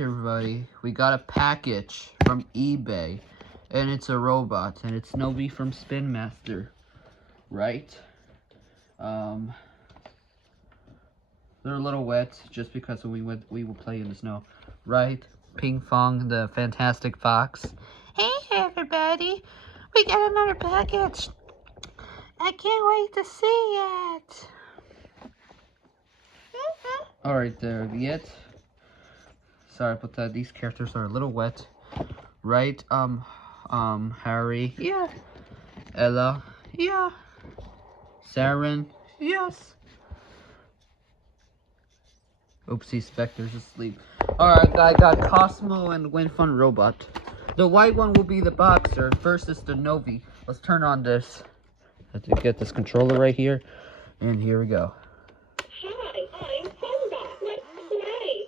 Everybody, we got a package from eBay, and it's a robot, and it's Novie from Spin Master, right? They're a little wet just because we will play in the snow, right? Ping Fong, the fantastic fox. Hey everybody, we got another package. I can't wait to see it. All right, there, yet. Sorry about that. These characters are a little wet, right? Harry, yeah. Ella, yeah. Saren, yes. Oopsie, Spectre's asleep. Alright, I got Cosmo and Winfun Robot. The white one will be the boxer. First is the Novie. Let's turn on this. I have to get this controller right here. And here we go. Hi, I'm Robot. Let's play.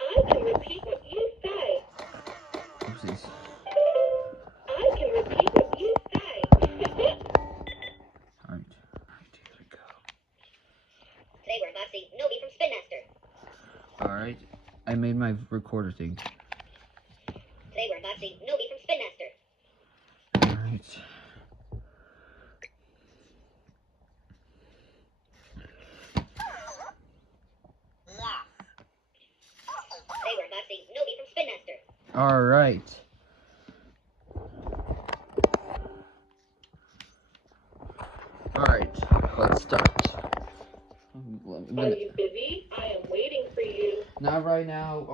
I can repeat what you say. Oopsies. I can repeat what you say. Alright, here we go. Today we're unboxing Novie from Spin Master. Alright, I made my recorder thing. Today we're unboxing Novie from Spin Master. Alright. Today we're unboxing Novie from Spin Master. Alright. Alright, let's start. Are you busy? I am waiting for you. Not right now,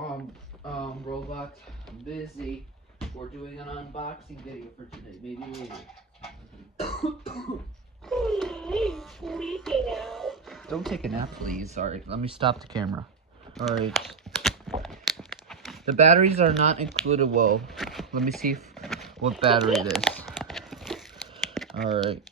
Robot. I'm busy. We're doing an unboxing video for today. Maybe later. I'm sleepy now. Don't take a nap, please. Alright, let me stop the camera. Alright. The batteries are not included. Well, let me see what battery it is. Alright.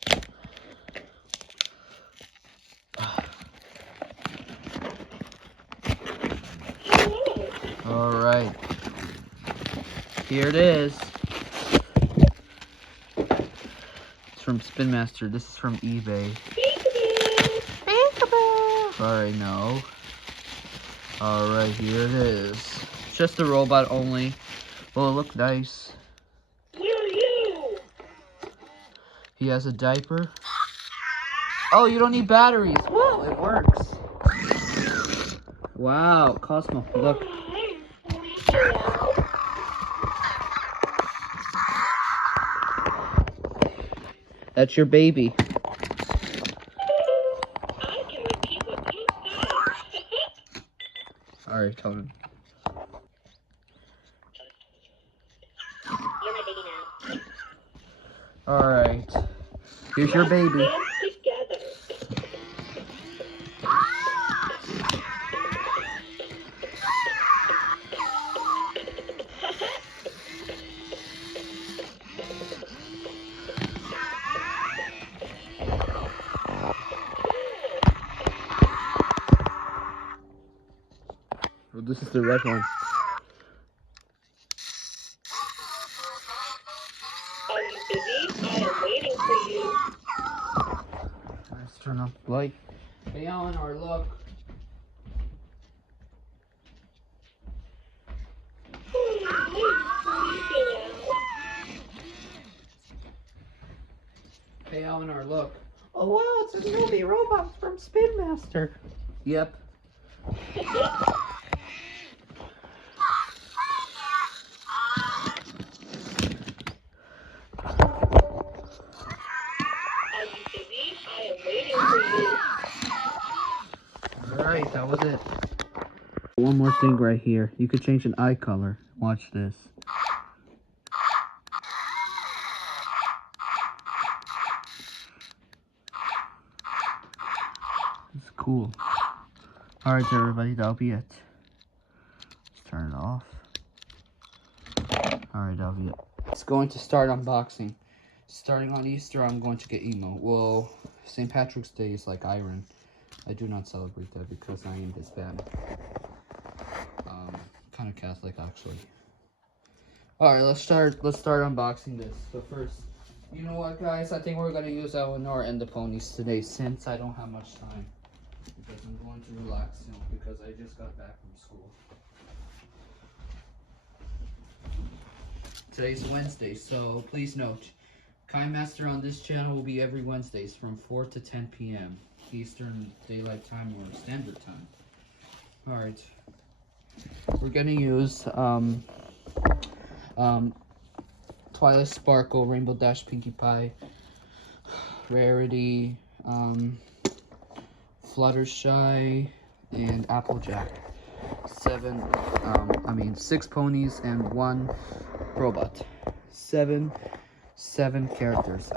Alright. Here it is. It's from Spin Master. This is from eBay. Alright, no. Alright, here it is. It's just a robot only. Well, it looked nice. Where are you? He has a diaper. Oh, you don't need batteries. Whoa, it works. Wow, Cosmo, look. I'm sleepy now. That's your baby. I can repeat what you say. Alright, tell him. You're my baby now. Alright. Here's your baby. Dance together. Well, this is the red one. Are you busy? I am waiting for you. Let's turn off the light. Hey, Elinor, look. I'm sleepy now. Hey, Elinor, look. Oh, wow, it's a Novie robot from Spin Master. Yep. Are you busy? I am waiting for you. Alright, that was it. One more thing right here. You could change an eye color. Watch this. It's cool. Alright, everybody, that'll be it. Let's turn it off. Alright, that'll be it. It's going to start unboxing. Starting on Easter, I'm going to get emo. Well, St. Patrick's Day is like Iron. I do not celebrate that because I am Hispanic. Kind of Catholic, actually. Alright, let's start unboxing this. But first, you know what, guys? I think we're gonna use Elinor and the ponies today since I don't have much time. because I'm going to relax soon because I just got back from school. Today's Wednesday, so please note, Kind Master on this channel will be every Wednesdays from 4 to 10 p.m. Eastern Daylight Time or Standard Time. Alright. We're gonna use Twilight Sparkle, Rainbow Dash, Pinkie Pie, Rarity, Fluttershy, and Applejack. 6 ponies and 1 robot. Seven characters.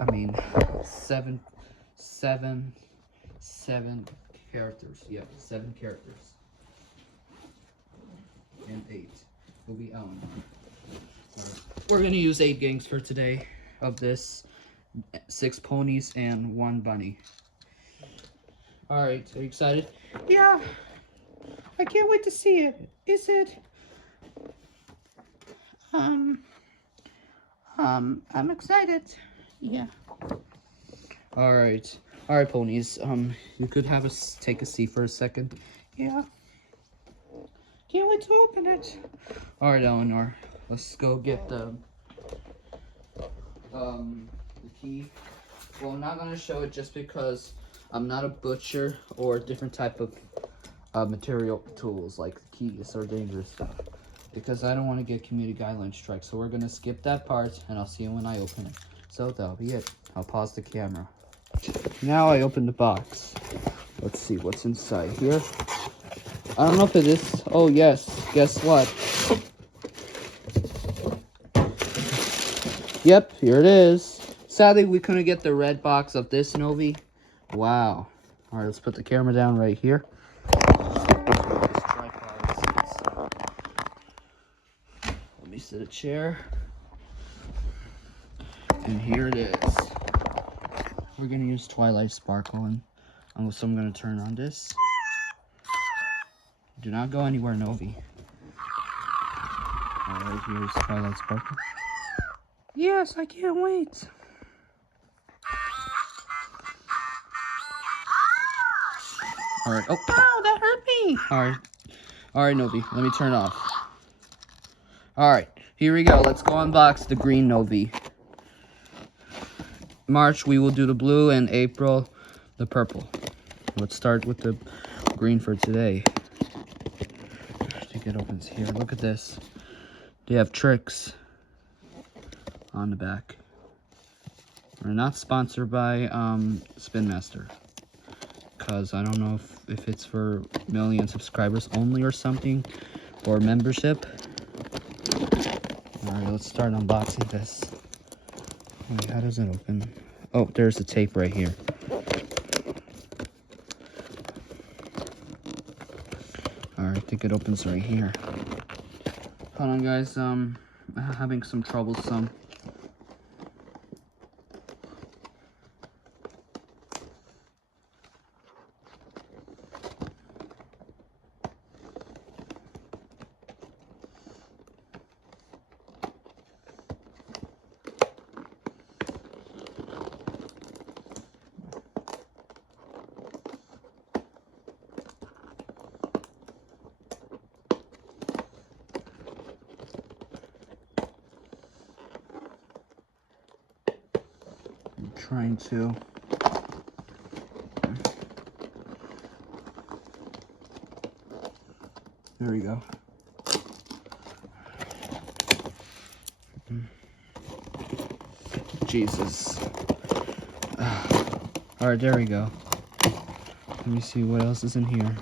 Seven characters. Yep, 7 characters. And 8 will be Elinor. We're gonna use 8 gangs for today of this. 6 ponies and 1 bunny. Alright, are you excited? Yeah, I can't wait to see it. Is it? I'm excited. Yeah. Alright, ponies. You could have us take a seat for a second. Yeah. Can't wait to open it. Alright, Elinor, let's go get the key. Well, I'm not gonna show it just because I'm not a butcher or different type of material tools like keys or dangerous stuff, because I don't want to get community guideline strike. So we're gonna skip that part, and I'll see you when I open it. So that'll be it. I'll pause the camera. Now I open the box. Let's see what's inside here. I don't know if it is. Oh yes, guess what? Yep, here it is. Sadly, we couldn't get the red box of this Novie. Wow. All right, let's put the camera down right here. Let me sit a chair. And here it is. We're gonna use Twilight Sparkle, and so I'm gonna turn on this. Do not go anywhere, Novie. All right, here's Twilight Sparkle. Yes, I can't wait. All right. Oh, ow, that hurt me. All right, Novie. Let me turn off. All right, here we go. Let's go unbox the green Novie. March, we will do the blue, and April, the purple. Let's start with the green for today. I think it opens here. Look at this. They have tricks on the back. We're not sponsored by Spin Master, because I don't know if it's for million subscribers only or something, or membership. Alright, let's start unboxing this. Wait, how does it open? Oh, there's the tape right here. Alright, I think it opens right here. Hold on, guys. I'm having some troublesome. Trying to. There we go. Jesus. All right, there we go. Let me see what else is in here.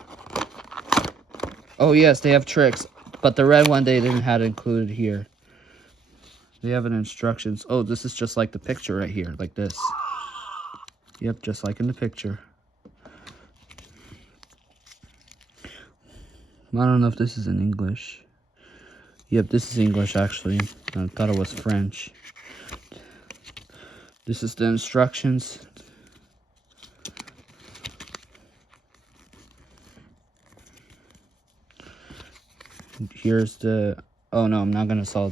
Oh yes, they have tricks, but the red one they didn't have it included here. They have an instructions. Oh, this is just like the picture right here, like this. Yep, just like in the picture. I don't know if this is in English. Yep, this is English actually. I thought it was French. This is the instructions. Here's the Oh no, I'm not gonna show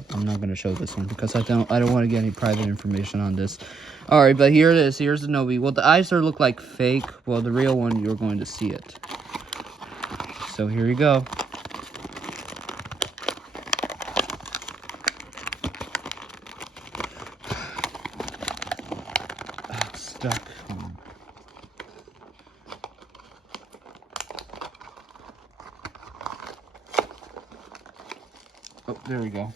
this one because I don't want to get any private information on this. All right, but here it is. Here's the Novie. Well, the eyes look like fake. Well, the real one, you're going to see it. So here you go. It's stuck. Oh, there we go.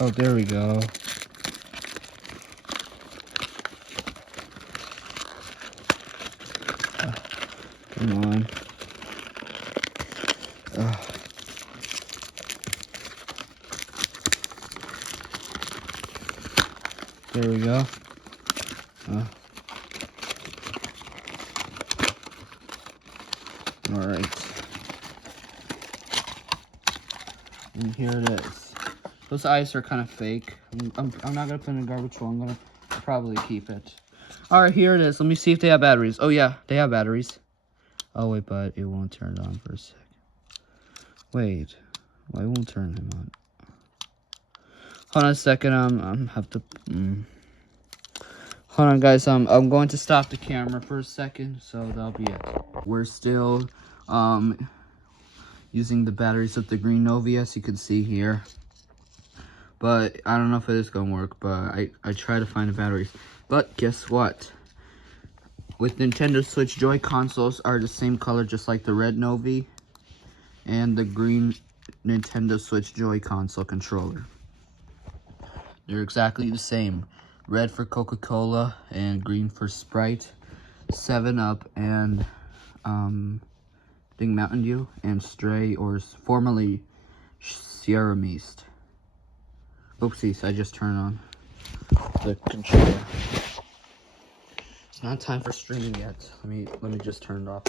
Oh, there we go. Come on. There we go. All right. And here it is. Those eyes are kind of fake. I'm not gonna put it in the garbage hole. I'm gonna probably keep it. All right, here it is. Let me see if they have batteries. Oh yeah, they have batteries. Oh wait, but it won't turn on for a sec. Wait, why won't turn him on? Hold on a second. Have to. Hold on, guys. I'm going to stop the camera for a second, so that'll be it. We're still using the batteries of the green Novie, as you can see here. But I don't know if it is gonna work. But I try to find the batteries. But guess what? With Nintendo Switch, Joy consoles are the same color, just like the red Novie and the green Nintendo Switch Joy console controller. They're exactly the same. Red for Coca-Cola and green for Sprite, 7-Up, and I think Mountain Dew, and Stray, or formerly Sierra Mist. Oopsies, I just turned on the controller. It's not time for streaming yet. Let me just turn it off.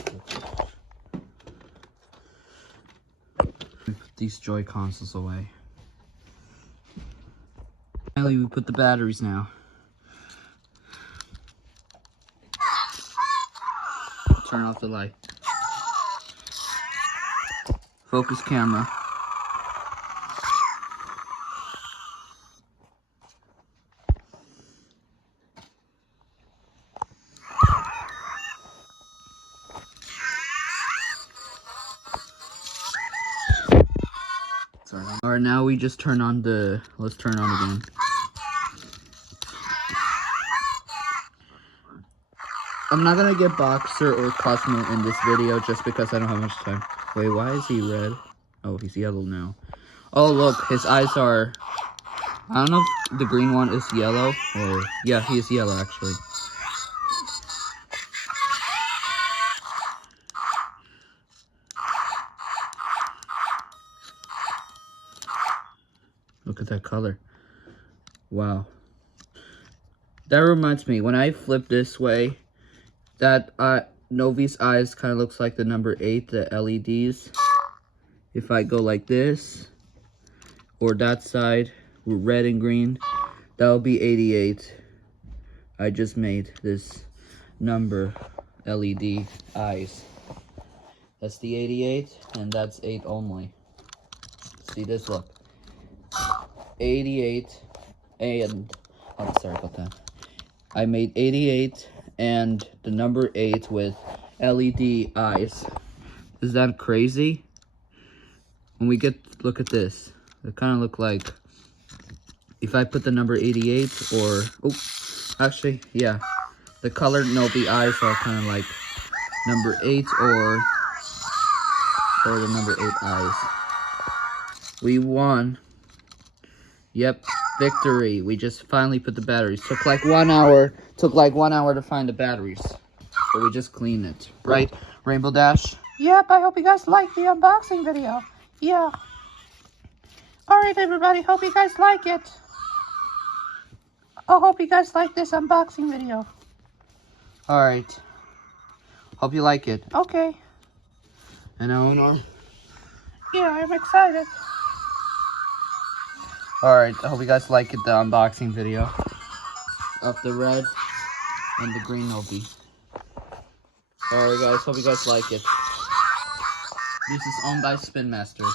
Put these Joy consoles away. Finally, we put the batteries now. Turn off the light. Focus camera. Sorry. Alright, now we just turn on the... Let's turn on again. I'm not gonna get Boxer or Cosmo in this video just because I don't have much time. Wait, why is he red? Oh, he's yellow now. Oh, look, his eyes are... I don't know if the green one is yellow or... Yeah, he is yellow, actually. Look at that color. Wow. That reminds me, when I flip this way, that Novie's eyes kind of looks like the number 8, the LEDs. If I go like this, or that side, with red and green, that'll be 88. I just made this number LED eyes. That's the 88, and that's 8 only. See this, look. 88, and, oh, sorry about that. I made 88 and the number 8 with LED eyes. Is that crazy? When we look at this, it kind of look like, if I put the number 88 or, oh, actually, yeah, the colored Novie eyes are kind of like number 8 or the number 8 eyes. We won. Yep, victory. We just finally put the batteries. Took like 1 hour. Took like 1 hour to find the batteries. But we just cleaned it. Right, Rainbow Dash? Yep, I hope you guys liked the unboxing video. Yeah. Alright, everybody. Hope you guys like it. I hope you guys like this unboxing video. Alright. Hope you like it. Okay. And Elinor? Yeah, I'm excited. Alright, I hope you guys like it, the unboxing video of the red and the green Novie. Alright guys, hope you guys like it. This is owned by Spin Master.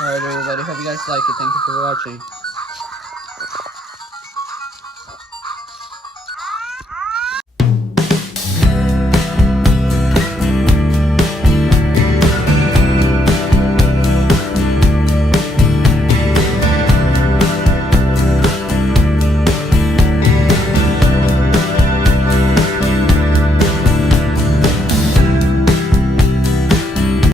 Alright everybody, hope you guys like it. Thank you for watching.